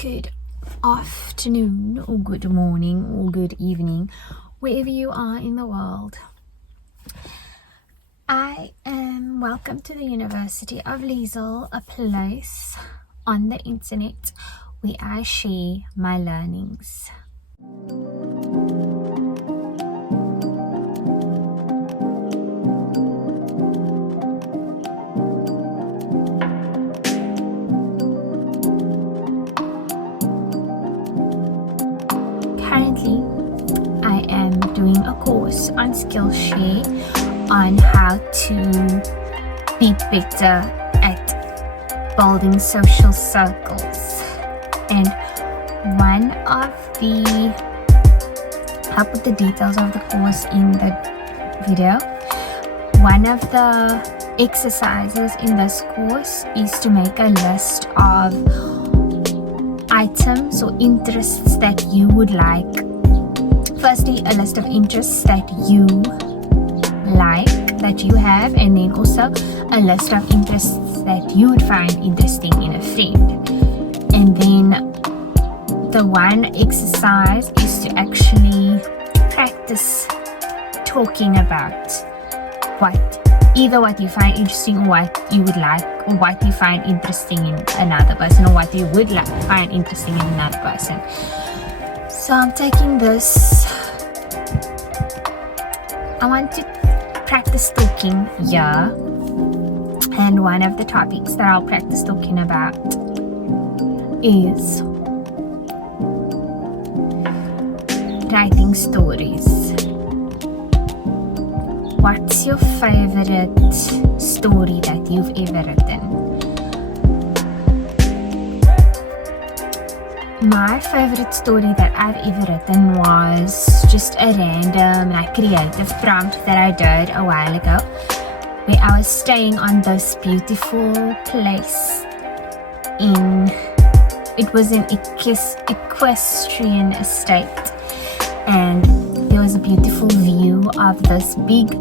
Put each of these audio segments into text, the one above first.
Good afternoon, or good morning, or good evening, wherever you are in the world. I am welcome to the University of Lisle, a place on the internet where I share my learnings. Currently, I am doing a course on Skillshare on how to be better at building social circles. And one of the, I'll put the details of the course in the video. One of the exercises in this course is to make a list of items or interests that you would like. Firstly, a list of interests that you like, that you have, and then also a list of interests that you would find interesting in a friend. And then the one exercise is to actually practice talking about either what you find interesting or what you would like, or what you find interesting in another person, or what you would find interesting in another person. So I'm taking this. I want to practice talking here, and one of the topics that I'll practice talking about is writing stories. What's your favorite story that you've ever written? My favorite story that I've ever written was just a random, creative prompt that I did a while ago, where I was staying on this beautiful place it was an equestrian estate, and there was a beautiful view of this big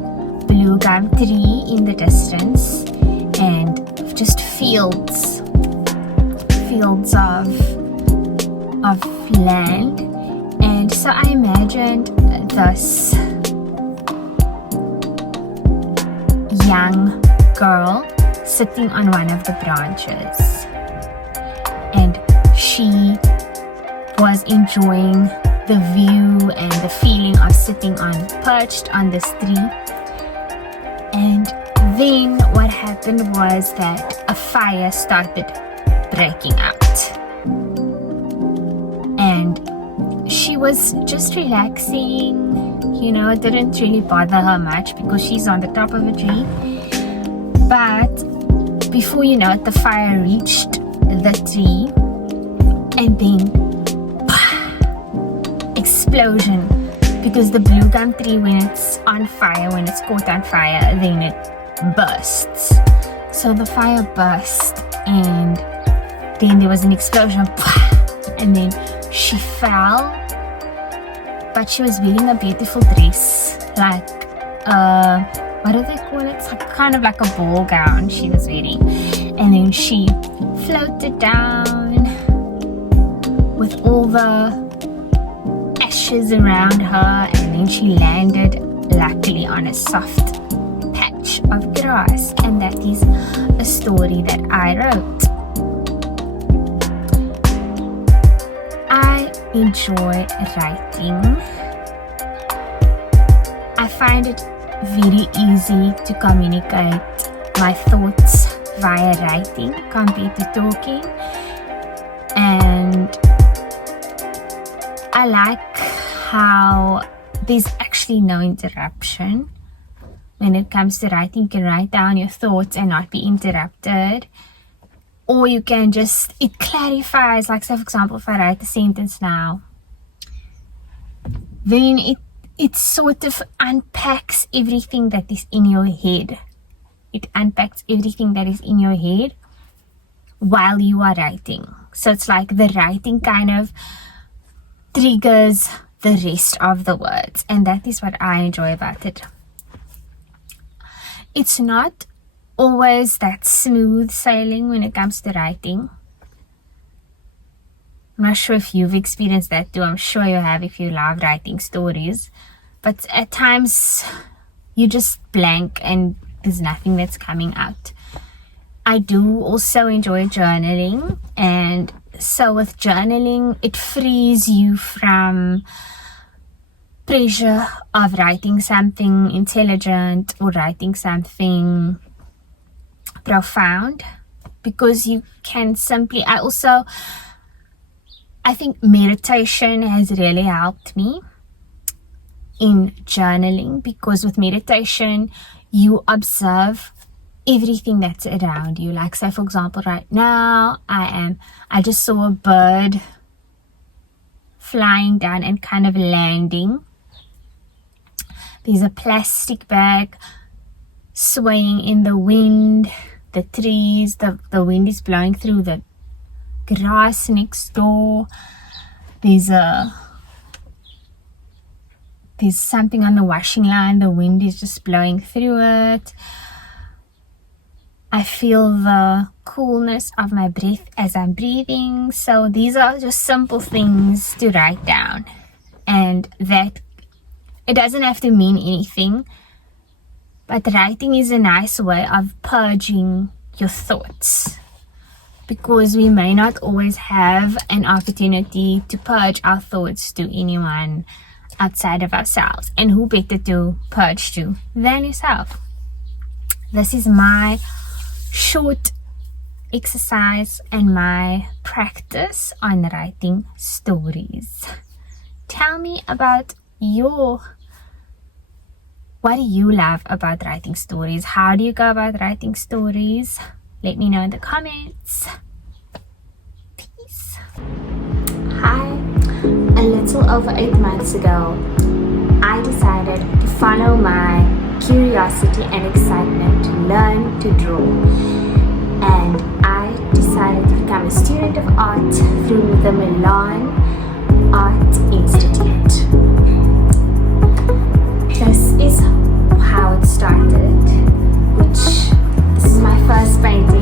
blue gum tree in the distance, and just fields of land. And so I imagined this young girl sitting on one of the branches, and she was enjoying the view and the feeling of sitting perched on this tree. And then what happened was that a fire started breaking out, and she was just relaxing. It didn't really bother her much because she's on the top of a tree. But before you know it, the fire reached the tree, and then explosion, because the blue gum tree, when it's caught on fire, then it bursts. So the fire burst, and then there was an explosion, and then she fell. But she was wearing a beautiful dress, like what do they call it? It's kind of like a ball gown she was wearing. And then she floated down with all the ashes around her, and then she landed luckily on a soft patch of grass. And that is a story that I wrote. I enjoy writing. I find it very easy to communicate my thoughts via writing compared to talking. And I like how there's actually no interruption. When it comes to writing, you can write down your thoughts and not be interrupted. Or you can it clarifies. Like, say for example, if I write a sentence now, then it sort of unpacks everything that is in your head. It unpacks everything that is in your head while you are writing. So it's like the writing kind of triggers the rest of the words, and that is what I enjoy about it. It's not always that smooth sailing when it comes to writing. I'm not sure if you've experienced that too. I'm sure you have if you love writing stories. But at times, you just blank and there's nothing that's coming out. I do also enjoy journaling. And so with journaling, it frees you from pressure of writing something intelligent or writing something profound. Because you can simply... I think meditation has really helped me in journaling, because with meditation you observe everything that's around you. Like, say for example, right now I just saw a bird flying down and kind of landing. There's a plastic bag swaying in the wind, the trees, the wind is blowing through the grass next door. There's something on the washing line, the wind is just blowing through it. I feel the coolness of my breath as I'm breathing. So these are just simple things to write down, and that it doesn't have to mean anything, but writing is a nice way of purging your thoughts. Because we may not always have an opportunity to purge our thoughts to anyone outside of ourselves. And who better to purge to than yourself? This is my short exercise and my practice on writing stories. Tell me about what do you love about writing stories? How do you go about writing stories? Let me know in the comments. Peace. Hi. A little over 8 months ago, I decided to follow my curiosity and excitement to learn to draw. And I decided to become a student of art through the Milan Art Institute. This is how it started, this is my first painting.